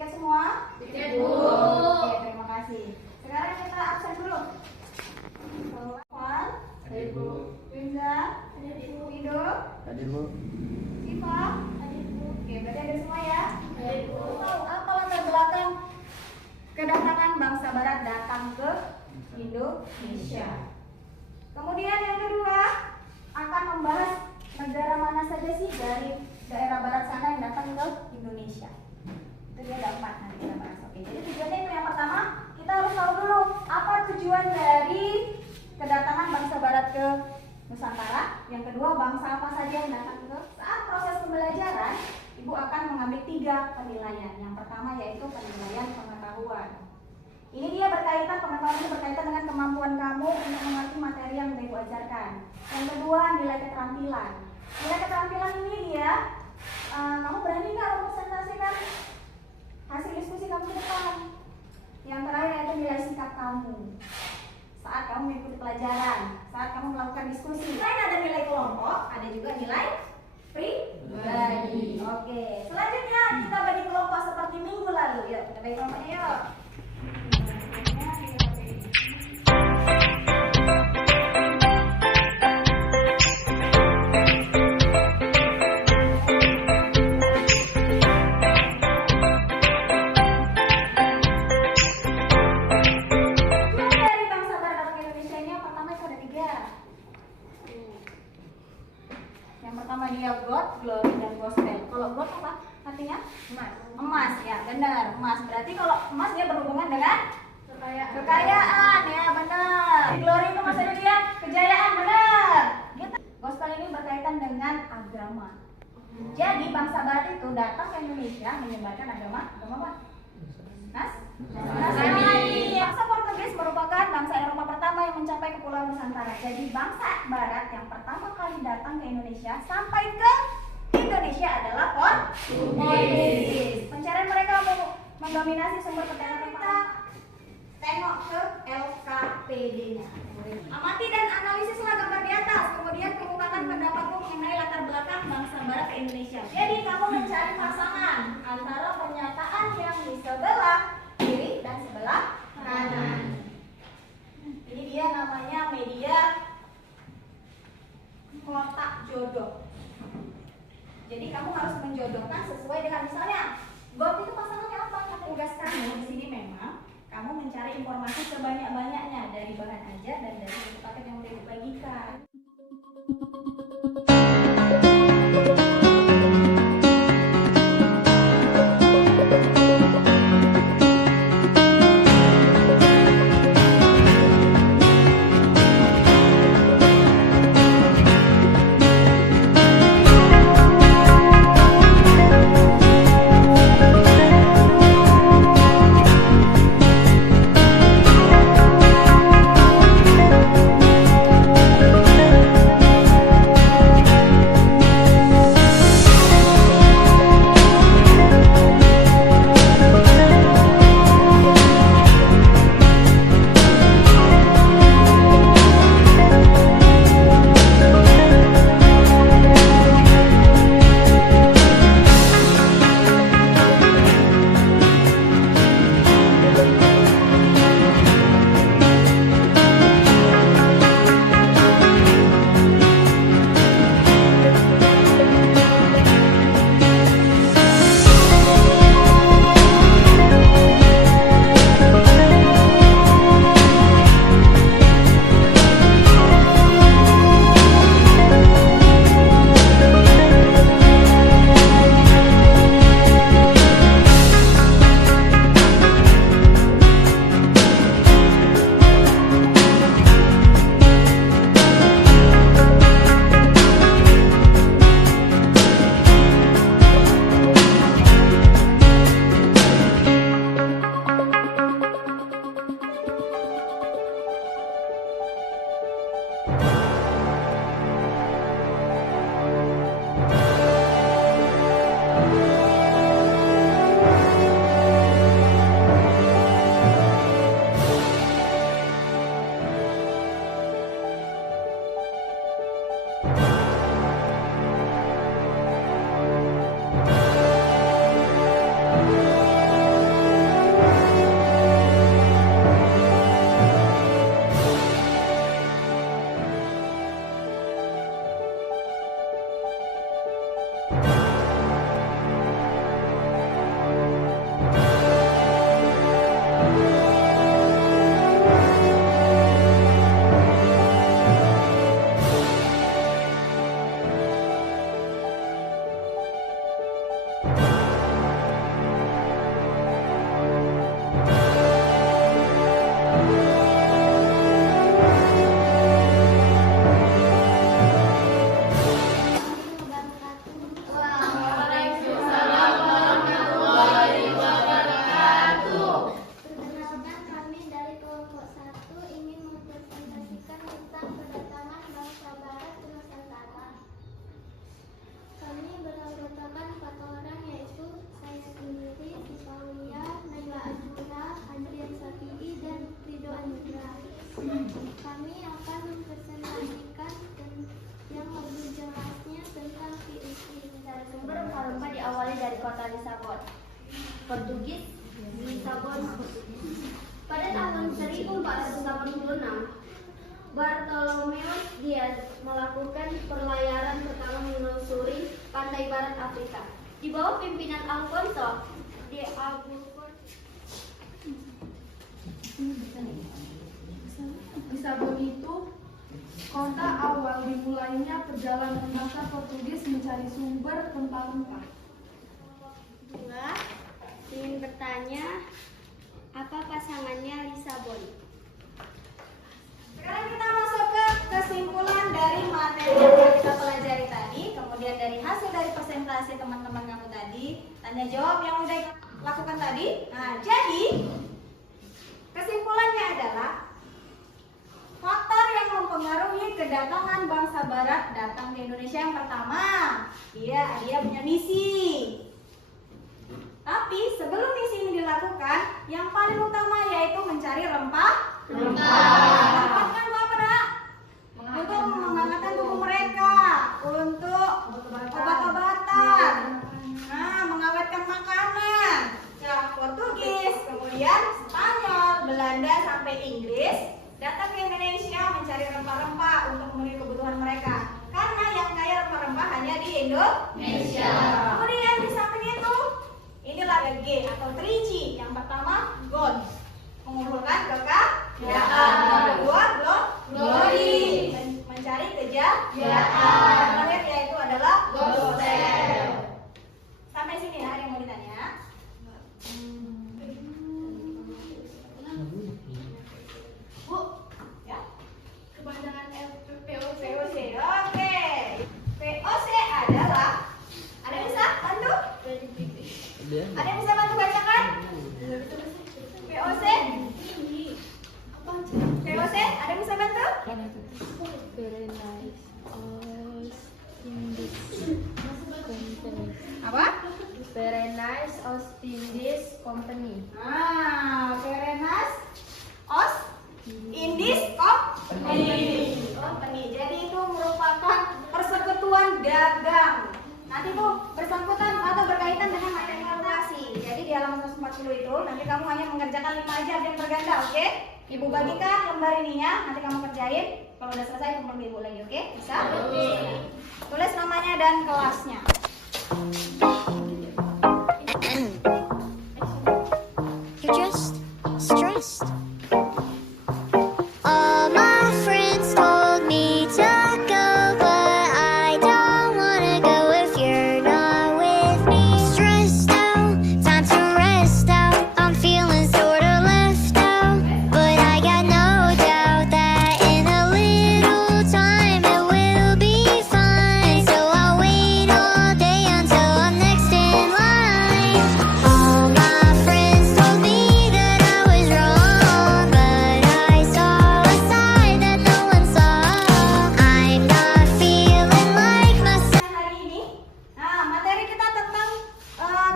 Tiket semua? Tiket, Bu. Oke, terima kasih. Sekarang kita absen dulu. Soal, Hadir, Bu. Winda, Wido, Hadir, Bu. Siva, Oke, berarti ada semua ya? Hadir, Bu. Tahu apa latar belakang kedatangan bangsa Barat datang ke Indonesia? Kemudian yang kedua akan membahas negara mana saja sih dari daerah barat sana yang datang ke Indonesia. Itu dia ada 4 nanti kita bahas. Oke, jadi tujuannya itu yang pertama kita harus tahu dulu apa tujuan dari kedatangan bangsa Barat ke Nusantara. Yang kedua bangsa apa saja yang datang ke. Saat proses pembelajaran, Ibu akan mengambil 3 penilaian. Yang pertama yaitu penilaian pengetahuan. Ini dia berkaitan, pengetahuan ini berkaitan dengan kemampuan kamu untuk mengerti materi yang Ibu ajarkan. Yang kedua nilai keterampilan. Nilai keterampilan ini dia, kamu berani nggak mempresentasikan hasil diskusi kamu ke depan. Yang terakhir yaitu nilai sikap kamu saat kamu mengikuti pelajaran, saat kamu melakukan diskusi. Selain ada nilai kelompok, ada juga nilai pribadi. Oke, selanjutnya kita bagi kelompok seperti minggu lalu. Yuk, kita bagi kelompoknya yuk. Yang pertama dia God, Glory, dan Gospel. Kalau God apa? Artinya? Emas. Emas, ya benar. Emas. Berarti kalau emas dia berhubungan dengan kekayaan, ya benar. Glory itu maksudnya dia kejayaan, benar. Gitu. Gospel ini berkaitan dengan agama. Jadi bangsa Barat itu datang ke Indonesia menyebarkan agama apa? Nasrani. Bangsa Portugis merupakan bangsa Eropa pertama yang mencapai Kepulauan Nusantara. Jadi bangsa Barat yang pertama kali datang ke Indonesia sampai ke Indonesia adalah Portugis. Pencarian mereka mendominasi sumber pencarian. Kita tengok ke LKPD-nya. Amati dan analisislah gambar di atas. Kemudian kemukakan pendapatmu mengenai latar belakang bangsa Barat ke Indonesia. Jadi kamu mencari pasangan antara pernyataan yang di sebelah kiri dan sebelah kanan. Ini dia namanya media kotak jodoh. Jadi kamu harus menjodohkan sesuai dengan misalnya God itu pasangannya apa? Tugas kamu di sini memang kamu mencari informasi sebanyak-banyaknya dari bahan ajar dan dari buku paket yang udah dibagikan. Portugis Lisabon. Pada tahun 1486, Bartolomeus Diaz melakukan pelayaran pertama menelusuri pantai barat Afrika. Di bawah pimpinan Alfonso de Albuquerque. Lisabon itu kota awal dimulainya perjalanan bangsa Portugis mencari sumber rempah-rempah. 2. Ingin bertanya, apa pasangannya Lisabon? Sekarang kita masuk ke kesimpulan dari materi yang kita pelajari tadi, kemudian dari hasil dari presentasi teman-teman kamu tadi, tanya jawab yang udah lakukan tadi. Nah, jadi kesimpulannya adalah faktor yang mempengaruhi kedatangan bangsa Barat datang ke Indonesia yang pertama, dia punya misi. Tapi sebelum misi ini dilakukan, yang paling utama yaitu mencari rempah. Rempah kan apa, Nak? Untuk menghangatkan tubuh mereka, untuk obat-obatan, mengawetkan makanan. Ya, Portugis, kemudian Spanyol, Belanda sampai Inggris datang ke Indonesia mencari rempah-rempah untuk memenuhi kebutuhan mereka. Karena yang kaya rempah-rempah hanya di Indonesia. Kemudian di samping itu, inilah G atau 3G. Yang pertama, gold, mengumpulkan kekayaan. Yang kedua, glory, mencari kejayaan. Yang terakhir yaitu adalah gospel. Sampai sini ya, ada yang mau ditanya? Bu, ya? Kepanjangan POC. Oke. POC adalah, ada yang bisa bantu? Ada yang bisa bantu bacakan? POC? POC, ada yang bisa bantu? Very nice. Apa? Very nice Ostindis Company. Very nice. Indis Company. Jadi itu merupakan persekutuan dagang. Nanti tuh bersangkutan atau berkaitan dengan materi evaluasi. Jadi di halaman 140 itu nanti kamu hanya mengerjakan 5 aja dan berganda, oke? Ibu bagikan lembar ininya, nanti kamu kerjain. Kalau udah selesai kumpul ibu lagi, oke? Bisa? Tulis namanya dan kelasnya. You're just stressed. All my friends told me to go, but I don't wanna go if you're not with me. Stressed out, time to rest out. I'm feeling sorta left out, but I got no doubt that in a little time it will be fine. So I'll wait all day until I'm next in line. All my friends told me that I was wrong, but I saw a side that no one saw. I'm not feeling like myself. Hari ini, materi kita tentang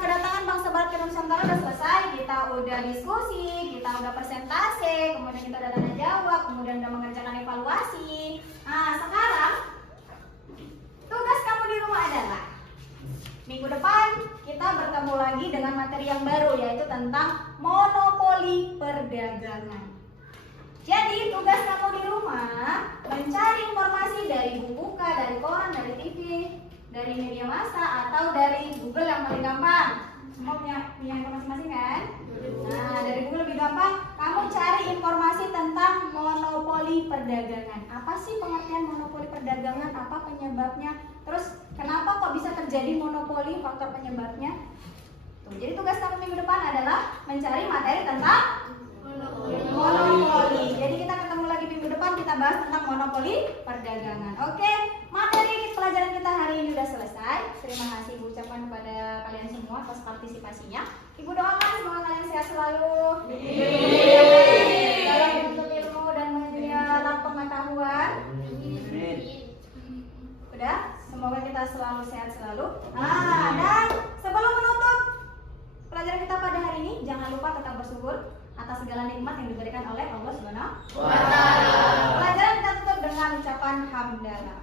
kedatangan bangsa Barat ke Nusantara udah selesai. Kita udah diskusi, kita udah presentasi, kemudian kita udah tanya jawab, kemudian udah mengerjakan evaluasi. Sekarang tugas kamu di rumah adalah minggu depan kita bertemu lagi dengan materi yang baru, yaitu tentang monopoli perdagangan. Jadi tugas kamu di rumah mencari informasi dari buku, dari koran, dari TV, dari media massa, atau dari Google yang paling gampang. Semua punya informasi masing-masing kan? Nah, dari Google lebih gampang. Kamu cari informasi tentang monopoli perdagangan. Apa sih pengertian monopoli perdagangan? Apa penyebabnya? Terus kenapa kok bisa terjadi monopoli? Faktor penyebabnya? Tuh, jadi tugas kamu minggu depan adalah mencari materi tentang monopoli. Jadi kita ketemu lagi minggu depan, kita bahas tentang monopoli perdagangan. Oke, materi pelajaran kita hari ini sudah selesai. Terima kasih Ibu ucapkan kepada kalian semua atas partisipasinya. Ibu doakan semoga kalian sehat selalu, dalam menuntut ilmu dan menjalar pengetahuan. Udah, semoga kita selalu sehat selalu. Dan sebelum menutup pelajaran kita pada hari ini, jangan lupa tetap bersyukur atas segala nikmat yang diberikan oleh Allah Subhanahu wa Ta'ala. Pelajaran kita tutup dengan ucapan hamdalah.